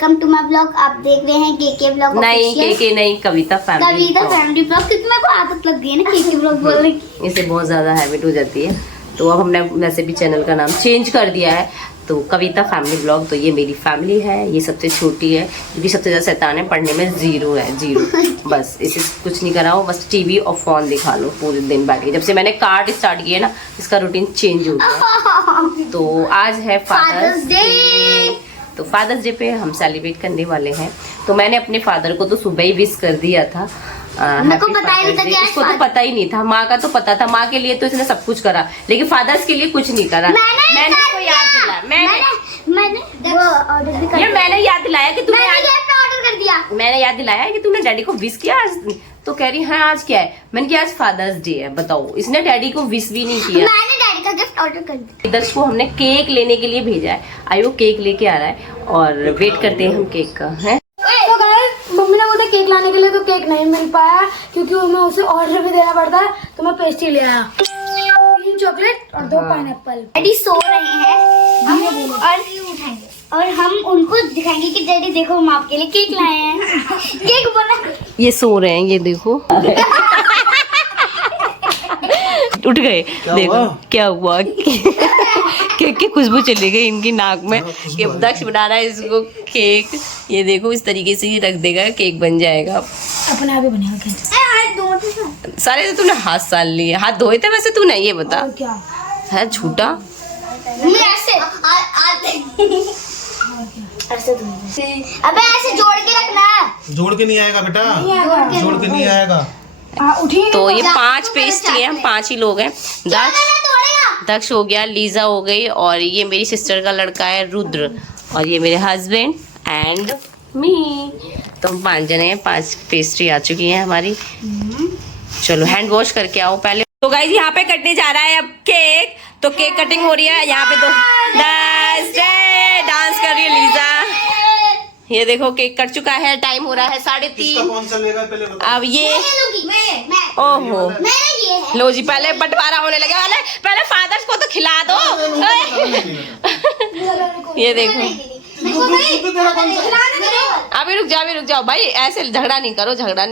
Welcome to my blog. आप देख रहे हैं केके ब्लॉग। नहीं केके नहीं, कविता फैमिली ब्लॉग, क्योंकि मेरे को आदत लग गई है ना केके ब्लॉग बोलने की। इसे बहुत ज़्यादा हैबिट हो जाती है, तो अब हमने वैसे भी चैनल का नाम चेंज कर दिया है, तो कविता फैमिली ब्लॉग। तो ये मेरी फैमिली है, ये सबसे छोटी है क्योंकि सबसे ज़्यादा शैतान है, पढ़ने में जीरो है, जीरो। बस इसे कुछ नहीं कराओ, बस टीवी और फ़ोन दिखा लो पूरे दिन बैठ के। जब से मैंने कार्ड स्टार्ट किया ना, इसका रूटीन चेंज हो गया। तो आज है फादर्स डे, तो फादर्स डे पे हम सेलिब्रेट करने वाले हैं। तो मैंने अपने फादर को तो सुबह ही विश कर दिया था। को पता ही नहीं था कि इसको तो पता ही नहीं था। माँ का तो पता था, माँ के लिए तो इसने सब कुछ करा, लेकिन फादर्स के लिए कुछ नहीं करा। मैंने इसको याद दिलाया, मैंने याद दिलाया कि तूने ऑर्डर कर दिया। मैंने याद दिलाया कि तूने डैडी को विश किया आज। तो कह रही हाँ आज क्या है। मैंने कहा आज फादर्स डे है। बताओ, इसने डैडी को विश भी नहीं किया। मैंने डैडी का गिफ्ट ऑर्डर कर दिया। दर्श को हमने केक लेने के लिए भेजा है, आई वो केक लेके आ रहा है और वेट करते हैं हम केक का। है तो गाइस मम्मी ने बोला केक लाने के लिए, तो केक नहीं मिल पाया क्योंकि हमें उसे ऑर्डर भी देना पड़ता है। तो मैं पेस्ट्री ले आया, 3 चॉकलेट और 2 पाइनएप्पल। डैडी सो रहे हैं और हम उनको दिखाएंगे कि डैडी देखो हम आपके लिए केक लाए हैं। केक बना। ये सो रहे हैं, ये देखो। उठ गए, देखो क्या हुआ। केक की खुशबू चली गई इनकी नाक में। ये दक्ष बना रहा है इसको केक। ये देखो इस तरीके से ये रख देगा, केक बन जाएगा। अपने आप ही बनेगा। सारे तो तूने हाथ साल लिए, हाथ धोए थे वैसे तूने, ये बता। और क्या है झूठा। ऐसे अबे ऐसे जोड़ के रखना। जोड़ के नहीं आएगा बेटा, जोड़ के नहीं आएगा। तो ये 5 पेस्ट्री है, हम 5 ही लोग हैं। दक्ष हो गया, लीजा हो गई, और ये मेरी सिस्टर का लड़का है रुद्र, और ये मेरे हस्बैंड एंड मी। तो हम 5 जने हैं, 5 पेस्ट्री आ चुकी हैं हमारी। चलो हैंड वॉश करके आओ पहले। तो गाइस यहाँ पे कटने जा रहा है अब केक। तो केक कटिंग हो रही है यहाँ पे। तो डांस कर रही है लीजा। ये देखो केक कट चुका है, टाइम हो रहा है 3:30। कौन सा लेगा पहले बताओ। अब ये मैं ओहो लो जी, पहले बंटवारा होने लगे वाले। पहले फादर्स को तो खिला दो। ये देखो अभी रुक जाओ भाई, ऐसे झगड़ा नहीं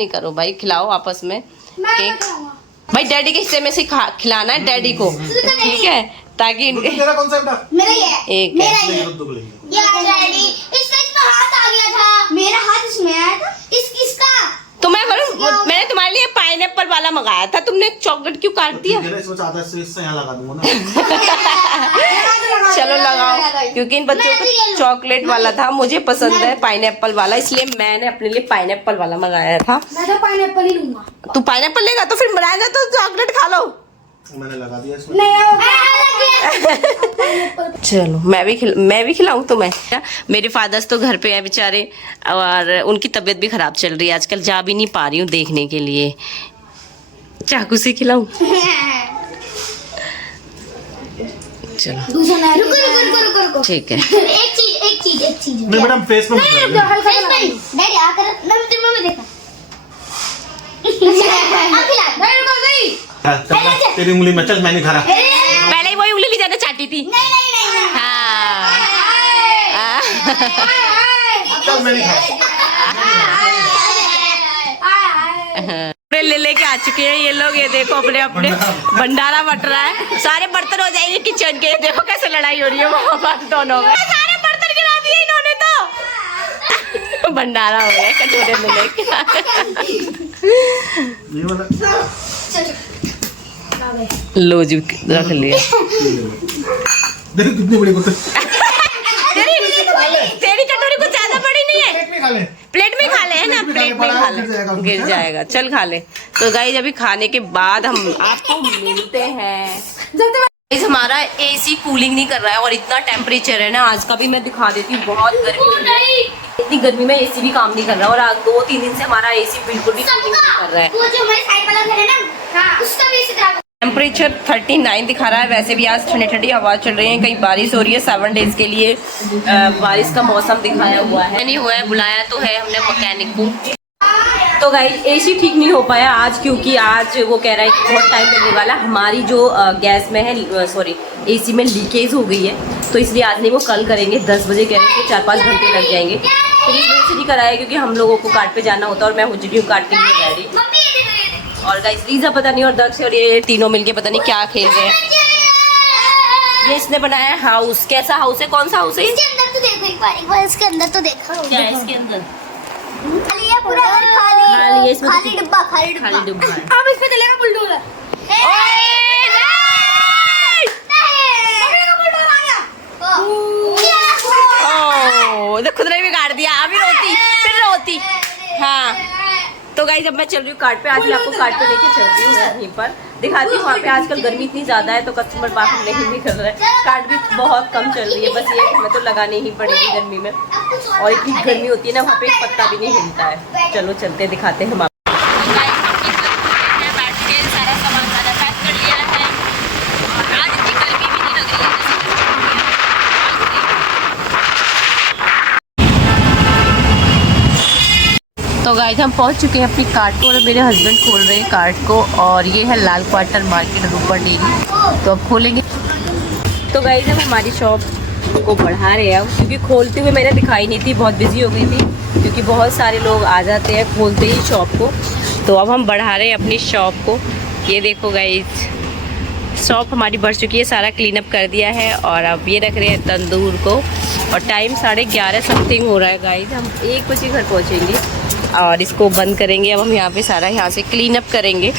करो भाई, खिलाओ आपस में केक। भाई डैडी के हिस्से में से खिलाना है डैडी को, ठीक है, ताकि इनके तेरा कौन सा बेटा? मेरा ये एक यार डैडी इसमें हाथ आ गया था। मेरा हाथ इसमें आया था। किसका? तो मैं करूँ, मैंने तुम्हारे लिए पाइनएप्पल वाला मंगाया था, तुमने चॉकलेट क्यों काट दिया? इसमें चाहता है इससे यहाँ लगा दूंगा ना। चलो लगाओ, क्योंकि इन बच्चों को चॉकलेट वाला था, मुझे पसंद है पाइनएप्पल वाला, इसलिए मैंने अपने लिए पाइनएप्पल वाला मंगाया था। मैं तो पाइनएप्पल ही लूंगा। तू पाइनएप्पल लेगा तो फिर बनाना तो चॉकलेट खा लो। मैंने लगा दिया इसमें। चलो मैं भी खिलाऊं तुम्हें। मेरे फादर्स तो घर पे है बेचारे, और उनकी तबीयत भी खराब चल रही है आजकल, जा भी नहीं पा रही हूँ देखने के लिए। चाकू से खिलाऊं? चलो रुको। ठीक है। एक चीज नहीं मैडम फेस में डैडी आकर मैं देखा। तेरी उंगली में चल, मैं नहीं खा रहा। पहले ही वही उंगली ली जाना चाहती थी। हाँ चल मैं नहीं खा रहा। लेके आ चुके हैं ये लोग। ये देखो अपने अपने भंडारा बट रहा है, सारे बर्तन हो जाएंगे किचन के। देखो कैसे लड़ाई हो रही है वहाँ पर दोनों में। सारे बर्तन गिरा दिए इन्होंने तो। भंडारा हो गया कटोरे में लेके। ये वाला लो जी रख लिया। देख कितनी बड़ी बोतल। तेरी कटोरी कुछ ज्यादा बड़ी नहीं है। प्लेट में खा ले, प्लेट में खा ले, है ना, प्लेट में खा ले, गिर जाएगा। चल खा ले। तो गाइस अभी खाने के बाद हम आपको मिलते हैं। गाइस हमारा एसी कूलिंग नहीं कर रहा है और इतना टेम्परेचर है ना, आज का भी मैं दिखा देती हूँ, बहुत गर्मी है। इतनी गर्मी में एसी भी काम नहीं कर रहा, और आज 2-3 दिन से हमारा एसी बिल्कुल भी कूलिंग नहीं कर रहा है। वो जो हमारे साइड वाला घर है ना, उसका भी एसी खराब। टेम्परेचर 39 दिखा रहा है। वैसे भी आज ठंडी ठंडी हवा चल रही है, कहीं बारिश हो रही है। 7 डेज के लिए बारिश का मौसम दिखाया हुआ है। नहीं हुआ है, बुलाया तो है हमने मैकेनिक को। तो गाइस एसी ठीक नहीं हो पाया आज, क्योंकि आज वो कह रहा है कि बहुत टाइम लगने वाला। हमारी जो गैस में है, सॉरी एसी में लीकेज हो गई है, तो इसलिए आज नहीं वो कल करेंगे। 10 बजे कह रहे थे, 4-5 घंटे लग जाएंगे। तो इस वजह से नहीं कराया क्योंकि हम लोगों को कार्ड पे जाना होता है और मैं हो चुकी हूँ कार्ड के लिए रेडी। और गाइस लीजा पता नहीं और दक्ष और ये तीनों मिलके पता नहीं क्या खेल रहे हैं। ये इसने बनाया है हाउस। कैसा हाउस है? कौन सा हाउस है? इसके अंदर तो देखो एक बार इसके अंदर तो देखो। क्या है इसके अंदर? खाली है पूरा घर, खाली ये इसमें खाली डिब्बा, खाली खाली डिब्बा। डब्बा है। अब इस पे चलेगा बुलडोजर। ओह, तो खुद ने बिगाड़ दिया। अभी रोती फिर रोती। हाँ तो गाइस अब मैं चल रही हूँ कार्ड पे। आज मैं आपको कार्ड पे लेके चल रही हूँ वहीं पर दिखाती हूँ। वहाँ पे आजकल गर्मी इतनी ज़्यादा है तो कस्टमर बाहर नहीं निकल रहा है। कार्ड भी बहुत कम चल रही है। बस ये हमें तो लगानी ही पड़ेगी गर्मी में। और इतनी गर्मी होती है ना, वहाँ पे एक पत्ता भी नहीं हिलता है। चलो चलते दिखाते हैं हम आपको। बैठ के सारा सामान मैंने पैक कर लिया है और आज इतनी गर्मी भी नहीं लग रही है। तो गाइस हम पहुंच चुके हैं अपनी कार्ट को और मेरे हस्बैंड खोल रहे हैं कार्ट को। और ये है लाल क्वार्टर मार्केट रूपर डेयरी। तो अब खोलेंगे। तो गाइस हम हमारी शॉप को बढ़ा रहे हैं क्योंकि खोलते हुए मैंने दिखाई नहीं थी, बहुत बिजी हो गई थी क्योंकि बहुत सारे लोग आ जाते हैं खोलते ही शॉप को। तो अब हम बढ़ा रहे हैं अपनी शॉप को। ये देखो गाइस शॉप हमारी बढ़ चुकी है, सारा क्लीन अप कर दिया है और अब ये रख रहे हैं तंदूर को। और टाइम 11:30 समथिंग हो रहा है गाइस। हम 1 बजे घर पहुँचेंगे और इसको बंद करेंगे। अब हम यहाँ पे सारा यहाँ से क्लीन अप करेंगे,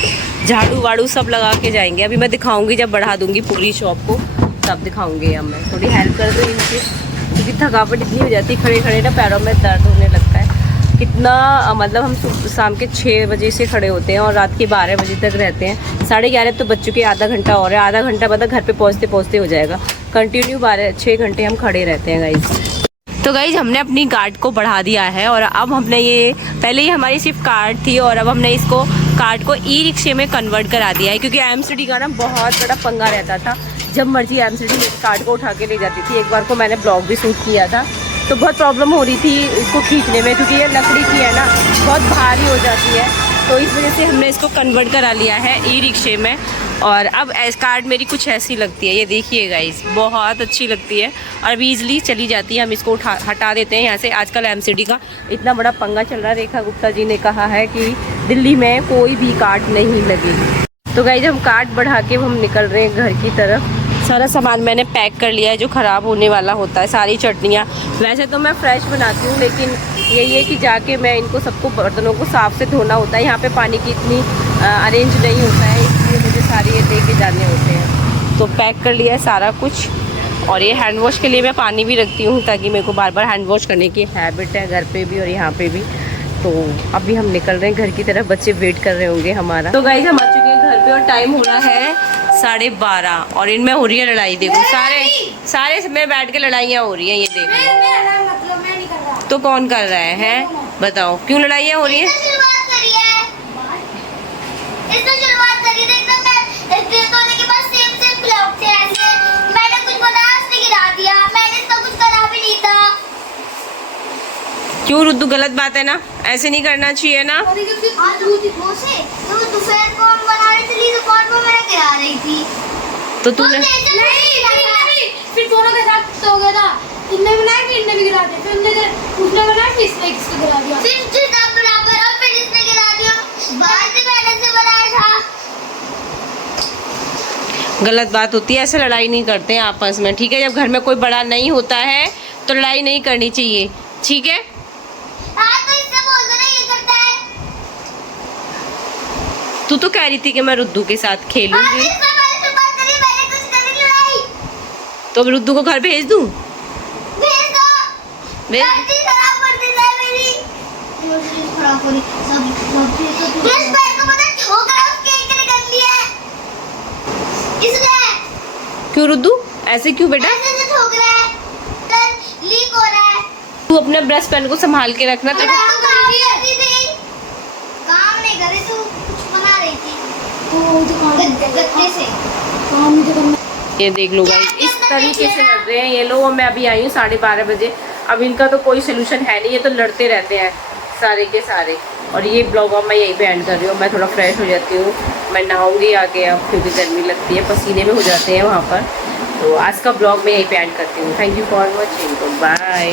झाड़ू वाड़ू सब लगा के जाएंगे। अभी मैं दिखाऊंगी जब बढ़ा दूंगी पूरी शॉप को तब दिखाऊंगी। अब मैं थोड़ी हेल्प कर दूँ इनकी क्योंकि थकावट इतनी हो जाती है, खड़े खड़े ना पैरों में दर्द होने लगता है। कितना मतलब हम शाम के 6 बजे से खड़े होते हैं और रात के 12 बजे तक रहते हैं। 11:30 तो बज चुके, आधा घंटा और है। आधा घंटा मतलब घर पे पहुँचते पहुँचते हो जाएगा। कंटिन्यू 6 घंटे हम खड़े रहते हैं गाइस। तो गाइज हमने अपनी कार्ट को बढ़ा दिया है और अब हमने ये पहले ही हमारी सिर्फ कार्ट थी और अब हमने इसको कार्ट को ई रिक्शे में कन्वर्ट करा दिया है क्योंकि एमसीडी का ना बहुत बड़ा पंगा रहता था। जब मर्जी एमसीडी कार्ट को उठा के ले जाती थी। एक बार को मैंने ब्लॉग भी शूट किया था तो बहुत प्रॉब्लम हो रही थी इसको खींचने में क्योंकि ये लकड़ी की है ना, बहुत भारी हो जाती है। तो इस वजह से हमने इसको कन्वर्ट करा लिया है ई रिक्शे में। और अब कार्ट मेरी कुछ ऐसी लगती है, ये देखिए गाइस बहुत अच्छी लगती है और अब ईजिली चली जाती है। हम इसको हटा देते हैं यहाँ से। आजकल एमसीडी का इतना बड़ा पंगा चल रहा है। रेखा गुप्ता जी ने कहा है कि दिल्ली में कोई भी कार्ट नहीं लगेगी। तो गाइस हम कार्ट बढ़ा के हम निकल रहे हैं घर की तरफ। सारा सामान मैंने पैक कर लिया है जो ख़राब होने वाला होता है। सारी चटनियाँ वैसे तो मैं फ्रेश बनाती हूँ लेकिन यही है कि जाके मैं इनको सबको बर्तनों को साफ़ से धोना होता है। यहाँ पे पानी की इतनी अरेंज नहीं होता है, इसलिए मुझे सारे ये लेके जाने होते हैं। तो पैक कर लिया है सारा कुछ। और ये हैंड वॉश के लिए मैं पानी भी रखती हूँ ताकि मेरे को बार बार हैंड वॉश करने की हैबिट है घर पे भी और यहाँ पे भी। तो अभी हम निकल रहे हैं घर की तरफ। बच्चे वेट कर रहे होंगे हमारा। तो गाइस हम आ चुके हैं घर पे और टाइम हो रहा है 12:30 और इनमें हो रही है लड़ाई। देखो सारे में बैठ के लड़ाइयाँ हो रही हैं। ये देखो तो कौन कर रहा है बताओ, क्यों लड़ाइयाँ हो रही है? क्यों रुद्दू, गलत बात है ना, ऐसे नहीं करना चाहिए ना। तो तूने फिर दोनों के साथ तो हो गया था। तुमने बनाया कि इनने भी गिरा दिया, फिर उसने बनाया कि इसने किसको गिरा दिया, फिर सब बराबर और फिर इसने गिरा दिया। बाद में मैंने से बनाया था। गलत बात होती है, ऐसे लड़ाई नहीं करते हैं आपस में, ठीक है। जब घर में कोई बड़ा नहीं होता है तो लड़ाई नहीं करनी चाहिए, ठीक है। तो इससे बोल दो ना ये करता है। तू तो कह रही थी कि मैं रुद्दू के साथ खेलूंगी। तो रुद्दू को घर भेज दूं? भेज दो। भेज खराब कर देता है मेरी। खराब हो रही सब जिस पैर को पता ठोकरा उसके एक ने कर लिया है इसने। क्यों रुद्दू, ऐसे क्यों बेटा? ऐसे ठोक रहा है, लीक हो रहा है। तू अपने ब्रश पेन को संभाल के रखना। तेरे काम नहीं कर रही, तू कुछ बना रही थी गत्ते से। काम तो करना। ये देख लो गाइस, इस तरीके से लड़ रहे हैं ये लोग। और मैं अभी आई हूँ 12:30 बजे। अब इनका तो कोई सोल्यूशन है नहीं, ये तो लड़ते रहते हैं सारे के सारे। और ये ब्लॉग अब मैं यहीं पे एंड कर रही हूँ। मैं थोड़ा फ्रेश हो जाती हूँ, मैं नहाऊंगी आके अब क्योंकि गर्मी लगती है, पसीने में हो जाते हैं वहाँ पर। तो आज का ब्लॉग मैं यहीं पे ऐड करती हूँ। Thank you for watching, bye.